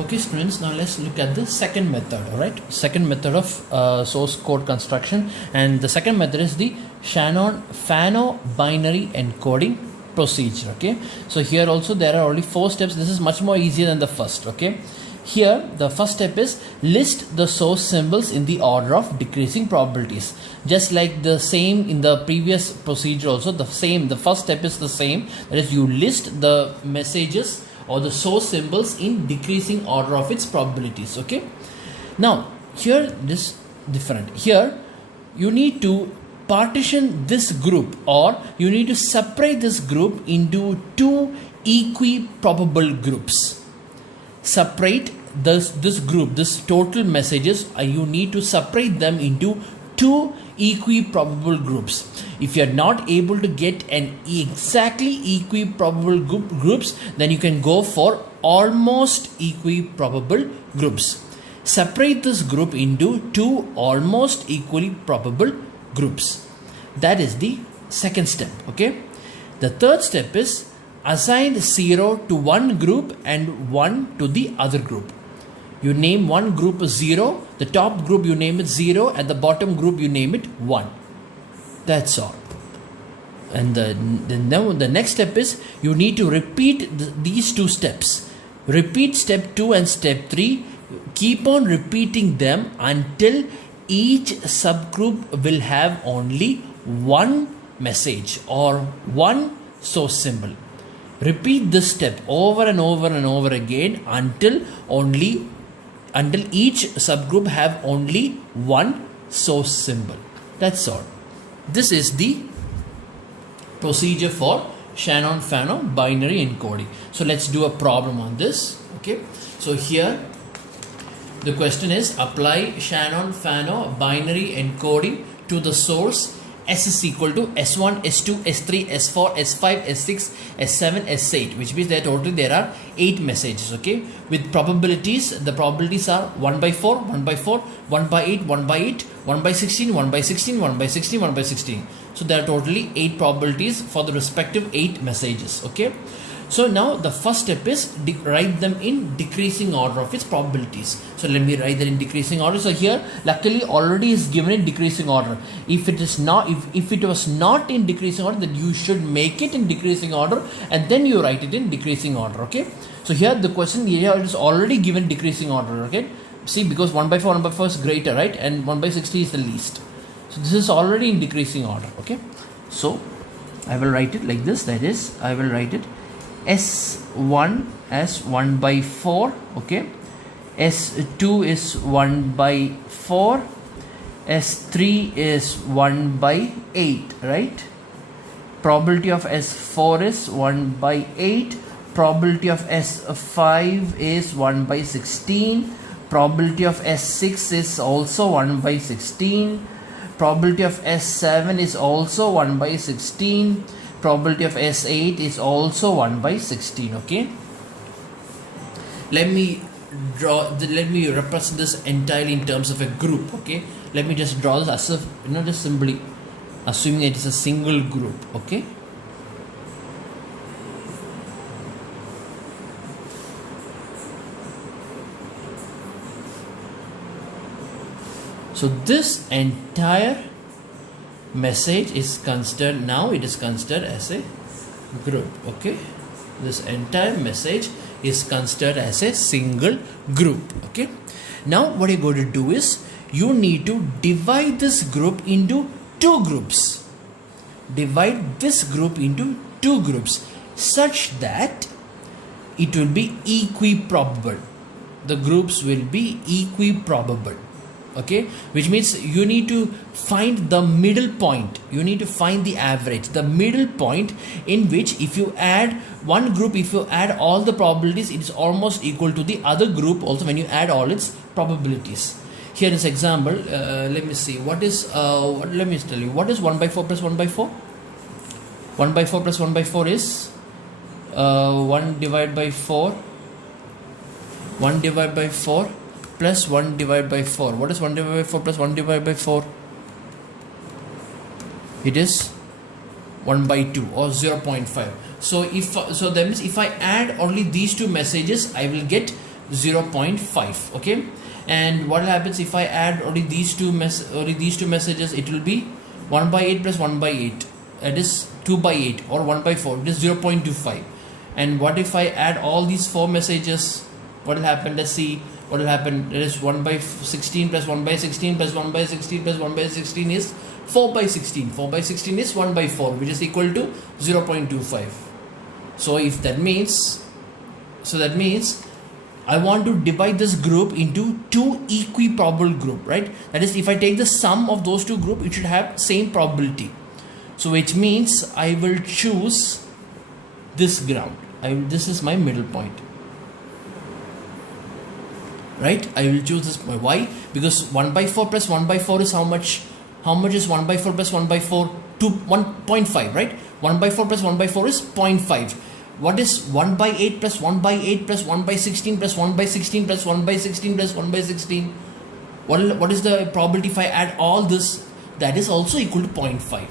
Okay students, now let's look at the second method. Alright, second method of source code construction, and the second method is the Shannon Fano binary encoding procedure. Okay, so here also there are only 4 steps. This is much more easier than the first. Okay, here the first step is list the source symbols in the order of decreasing probabilities. Just like the same in the previous procedure also, the first step is the same, that is you list the messages or the source symbols in decreasing order of its probabilities. Okay, now here this different. Here you need to partition this group, or you need to separate this group into 2 equiprobable groups. Separate this group, this total messages, you need to separate them into 2 equiprobable groups. If you are not able to get an exactly equiprobable groups, then you can go for almost equiprobable groups. Separate this group into 2 almost equally probable groups. That is the second step. Okay, the third step is assign 0 to one group and 1 to the other group. You name one group as 0, the top group you name it 0, and the bottom group you name it 1. That's all. And the next step is you need to repeat these 2 steps. Repeat step 2 and step 3. Keep on repeating them until each subgroup will have only one message or one source symbol. Repeat this step over and over and over again until each subgroup have only one source symbol. That's all. This is the procedure for Shannon Fano binary encoding. So let's do a problem on this. Okay, so here the question is apply Shannon Fano binary encoding to the source S is equal to S1, S2, S3, S4, S5, S6, S7, S8, which means that totally there are 8 messages. Okay, with probabilities, the probabilities are 1 by 4, 1 by 4, 1 by 8, 1 by 8, 1 by 16, 1 by 16, 1 by 16, 1 by 16. So there are totally 8 probabilities for the respective 8 messages. Okay, so now the first step is write them in decreasing order of its probabilities. So let me write that in decreasing order. So here luckily already is given in decreasing order. If it is not, if it was not in decreasing order, then you should make it in decreasing order and then you write it in decreasing order. Okay, so here the question here is already given decreasing order. Okay, see, because 1 by 4, 1 by 4 is greater, right, and 1 by 60 is the least. So this is already in decreasing order. Okay, so I will write it like this, that is I will write it S1 as 1 by 4, okay, S2 is 1 by 4, S3 is 1 by 8, right? Probability of S4 is 1 by 8, probability of S5 is 1 by 16, probability of S6 is also 1 by 16, probability of S7 is also 1 by 16, probability of S8 is also 1 by 16. Okay, let me represent this entirely in terms of a group. Okay, let me just draw this as if, just simply assuming it is a single group. Okay, so this entire message is considered, now it is considered as a group. Okay, this entire message is considered as a single group. Okay, now what you're going to do is you need to divide this group into 2 groups. Divide this group into 2 groups such that it will be equiprobable. The groups will be equiprobable. Okay, which means you need to find the middle point, you need to find the average, the middle point in which if you add one group, if you add all the probabilities, it is almost equal to the other group also when you add all its probabilities. Here in this example, let me see what is let me tell you what is 1 by 4 plus 1 by 4. 1 by 4 plus 1 by 4 is 1 divided by 4, 1 divided by 4 plus 1 divided by 4. What is 1 divided by 4 plus 1 divided by 4? It is 1 by 2 or 0.5. So that means if I add only these 2 messages, I will get 0.5. Okay, and what happens if I add only these two messages? It will be 1 by 8 plus 1 by 8, that is 2 by 8, or 1 by 4, it is 0.25. And what if I add all these 4 messages? What will happen? Let's see what will happen. There is 1 by 16 plus 1 by 16 plus 1 by 16 plus 1 by 16 is 4 by 16. 4 by 16 is 1 by 4, which is equal to 0.25. So if that means, I want to divide this group into 2 equiprobable group, right? That is, if I take the sum of those 2 groups, it should have same probability. So which means I will choose this ground. This is my middle point, right? I will choose this. Why? Because 1 by 4 plus 1 by 4 is how much? How much is 1 by 4 plus 1 by 4? 1.5, right? 1 by 4 plus 1 by 4 is 0.5. What is 1 by 8 plus 1 by 8 plus 1 by 16 plus 1 by 16 plus 1 by 16 plus 1 by 16? What is the probability if I add all this? That is also equal to 0.5.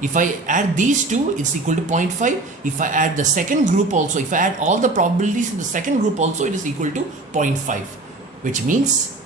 If I add these two, it's equal to 0.5. If I add the second group also, if I add all the probabilities in the second group also, it is equal to 0.5. Which means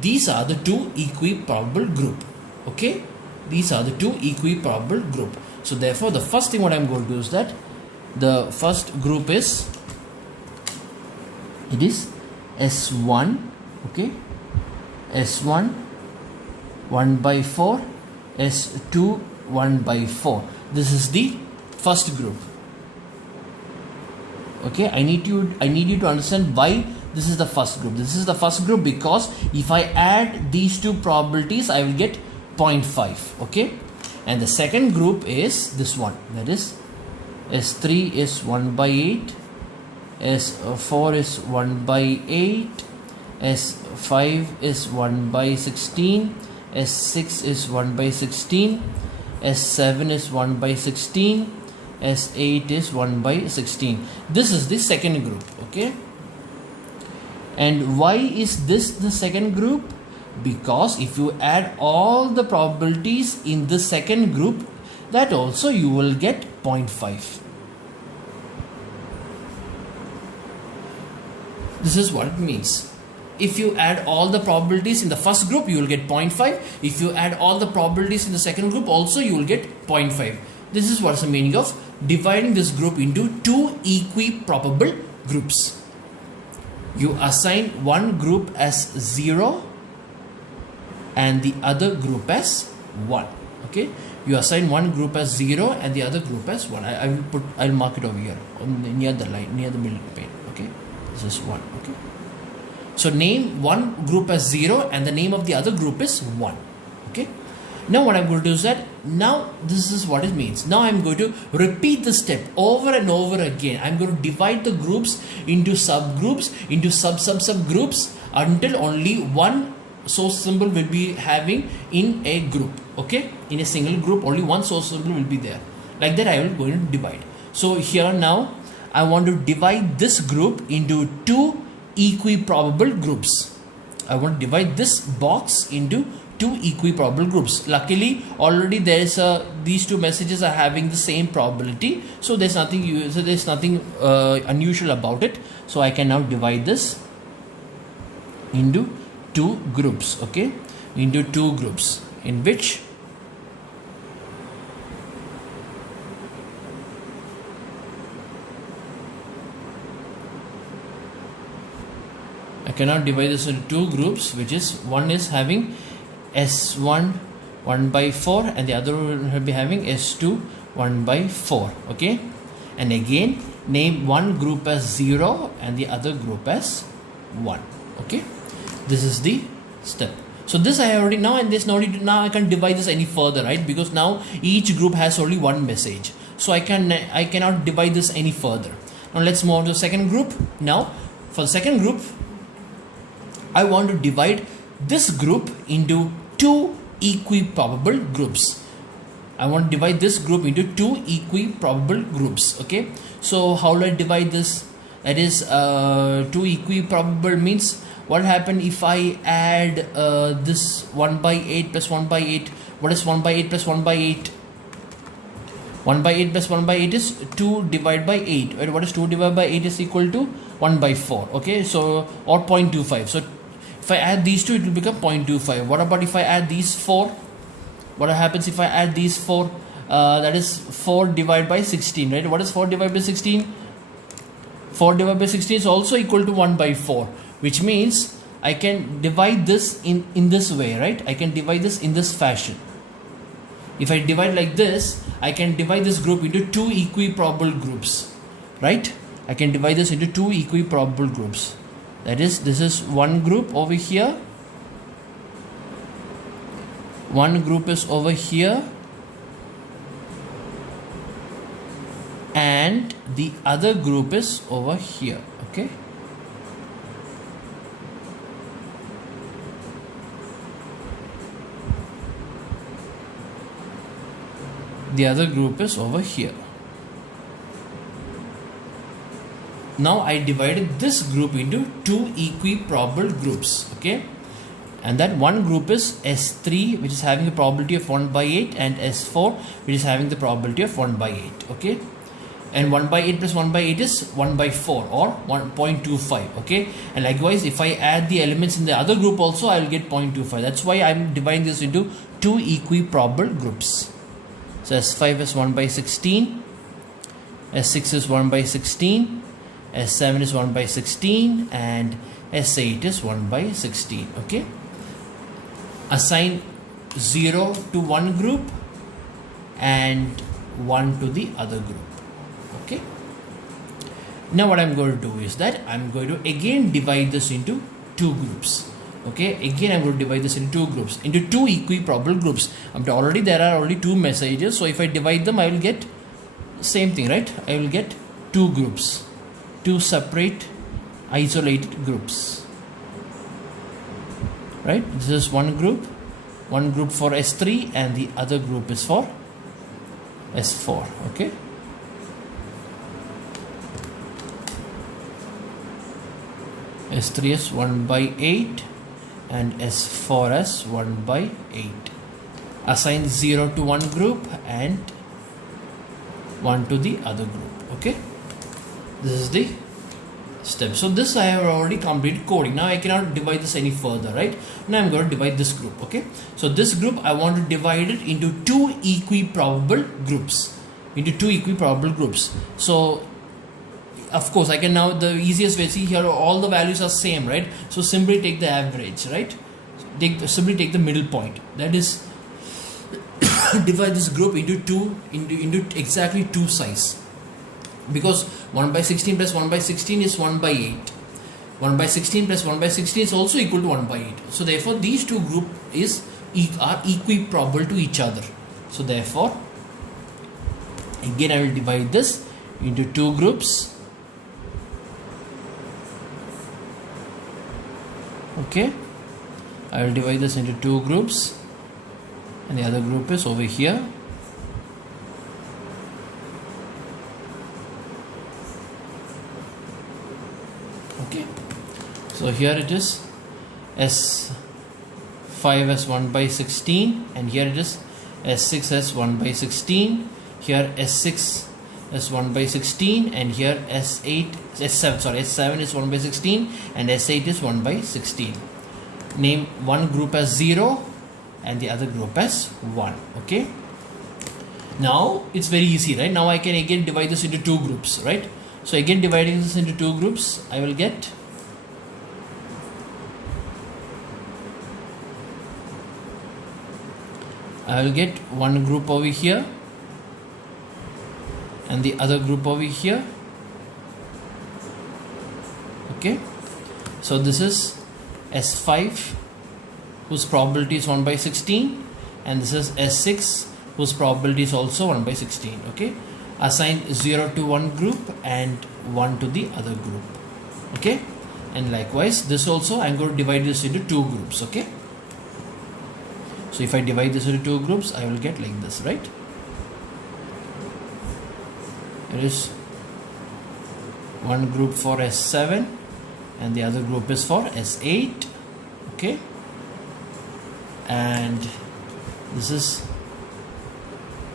these are the 2 equiprobable group. Okay, these are the 2 equiprobable group. So therefore, the first thing what I'm going to do is that the first group is, it is S1. Okay, S1 1 by 4, S2 1 by 4. This is the first group. Okay, I need you to understand why this is the first group. This is the first group because if I add these 2 probabilities, I will get 0.5. Okay, and the second group is this one, that is S3 is 1 by 8, S4 is 1 by 8, S5 is 1 by 16, S6 is 1 by 16, S7 is 1 by 16, S8 is 1 by 16. This is the second group. Okay, and why is this the second group? Because if you add all the probabilities in the second group, that also you will get 0.5. This is what it means. If you add all the probabilities in the first group, you will get 0.5. If you add all the probabilities in the second group, also you will get 0.5. This is what's the meaning of dividing this group into 2 equiprobable groups. You assign one group as 0 and the other group as 1. Okay, you assign one group as 0 and the other group as 1. I'll mark it over here near the line, near the middle pane. Okay, this is 1. Okay, so name one group as 0 and the name of the other group is 1. Okay, now what I'm going to do is that, now this is what it means. Now I'm going to repeat this step over and over again. I'm going to divide the groups into subgroups, into subgroups until only one source symbol will be having in a group. Okay, in a single group only one source symbol will be there. Like that I will going to divide. So here now I want to divide this group into 2 equiprobable groups. I want to divide this box into 2 equiprobable groups. Luckily already there is these 2 messages are having the same probability, so there's nothing unusual about it. So I can now divide this into 2 groups. Okay, into 2 groups in which I cannot divide this into 2 groups, which is one is having S1 1 by 4 and the other will be having S2 1 by 4. Okay, and again name one group as 0 and the other group as 1. Okay, this is the step. So this I already know, and this now I can divide this any further, right? Because now each group has only one message, so I cannot divide this any further. Now let's move on to the second group. Now for the second group, I want to divide this group into 2 equiprobable groups. I want to divide this group into 2 equiprobable groups. Okay, so how do I divide this? That is 2 equiprobable means what happened if I add this 1 by 8 plus 1 by 8? What is 1 by 8 plus 1 by 8? 1 by 8 plus 1 by 8 is 2 divided by 8. Right? What is 2 divided by 8 is equal to 1 by 4. Okay, so or 0.25. So if I add these two, it will become 0.25. What about if I add these 4? What happens if I add these 4? That is 4 divided by 16. Right? What is 4 divided by 16? 4 divided by 16 is also equal to 1 by 4, which means I can divide this in this way, right? I can divide this in this fashion. If I divide like this, I can divide this group into 2 equiprobable groups, right? I can divide this into 2 equiprobable groups. That is, this is one group over here. One group is over here. And the other group is over here, okay? The other group is over here. Now I divided this group into 2 equiprobable groups, okay? And that one group is S3, which is having a probability of 1 by 8, and S4, which is having the probability of 1 by 8, okay? And 1 by 8 plus 1 by 8 is 1 by 4 or 1.25, okay? And likewise, if I add the elements in the other group also, I will get 0.25. That's why I'm dividing this into 2 equiprobable groups. So S5 is 1 by 16, S6 is 1 by 16, S7 is 1 by 16, and S8 is 1 by 16, okay? Assign 0 to one group and 1 to the other group. Okay. Now what I'm going to do is that I'm going to again divide this into 2 groups. Okay. Again I'm going to divide this into 2 groups, into 2 equiprobable groups. Already there are only 2 messages. So if I divide them, I will get same thing, right? I will get 2 groups, 2 separate isolated groups. Right? This is one group for S3, and the other group is for S4. Okay. S3 is 1 by 8 and S4 is 1 by 8. Assign 0 to one group and 1 to the other group. Okay. This is the step. So this I have already completed coding. Now I cannot divide this any further, right? Now I'm going to divide this group. Okay. So this group I want to divide it into 2 equiprobable groups. So of course I can now, the easiest way, see here all the values are same, right? So simply take the average, right? Simply take the middle point. That is, divide this group into exactly 2 size. Because 1 by 16 plus 1 by 16 is 1 by 8. 1 by 16 plus 1 by 16 is also equal to 1 by 8. So therefore these 2 groups are equiprobable to each other. So therefore again I will divide this into 2 groups. Okay, I will divide this into 2 groups, and the other group is over here. Okay, so here it is S5 as 1 by 16, and here it is S6 as 1 by 16, here S6 is 1 by 16, and here S7 is 1 by 16, and S8 is 1 by 16. Name one group as 0 and the other group as 1. Okay. Now it's very easy, right? Now I can again divide this into 2 groups, right? So again dividing this into 2 groups, I will get one group over here and the other group over here. Okay, so this is S5 whose probability is 1 by 16, and this is S6 whose probability is also 1 by 16. Okay, assign 0 to one group and 1 to the other group. Okay, and likewise this also I'm going to divide this into 2 groups. Okay, so if I divide this into 2 groups, I will get like this, right? It is one group for S7 and the other group is for S8. Okay, and this is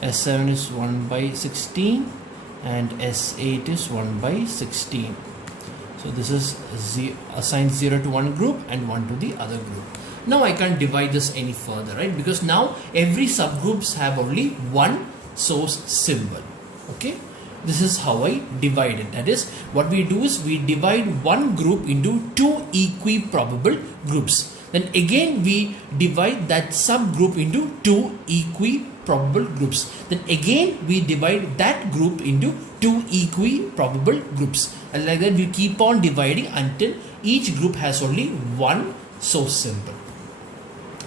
S7 is 1 by 16 and S8 is 1 by 16. So this is assigned 0 to one group and 1 to the other group. Now I can't divide this any further, right? Because now every subgroups have only one source symbol. Okay, this is how I divide it. That is, what we do is we divide one group into two equiprobable groups. Then again we divide that subgroup into two equiprobable groups. Then again we divide that group into two equiprobable groups. And like that we keep on dividing until each group has only one source symbol.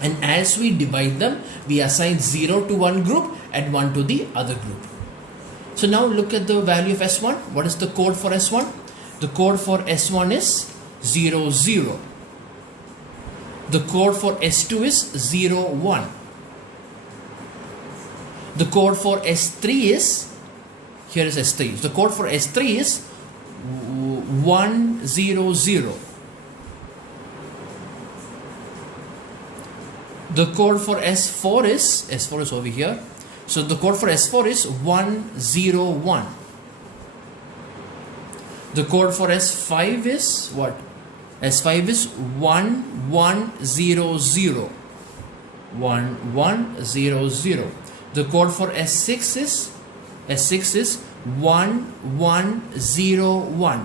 And as we divide them, we assign 0 to one group and 1 to the other group. So now look at the value of S1. What is the code for S1? The code for S1 is 0, 0. The code for S2 is 0, 1. The code for S3 is, here is S3. The code for S3 is 1, 0, 0. The code for S4 is over here. So the code for S4 is 1, 0, 1. The code for S5 is what? S5 is 1, 1, 0, 0. 1, 1, 0, 0. The code for S6 is 1, 1, 0, 1.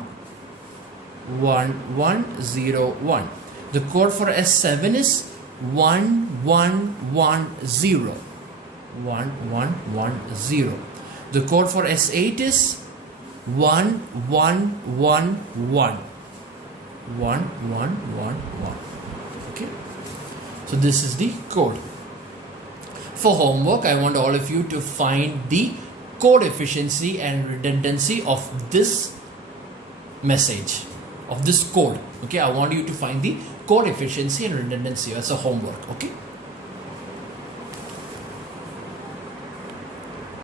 1, 1, 0, 1. The code for S7 is 1, 1, 1, 0. 1, 1, 1, 0. The code for S8 is 1, 1, 1, 1. 1, 1, 1, 1. Okay. So this is the code. For homework, I want all of you to find the code efficiency and redundancy of this message, of this code. Okay, I want you to find the code efficiency and redundancy as a homework. Okay.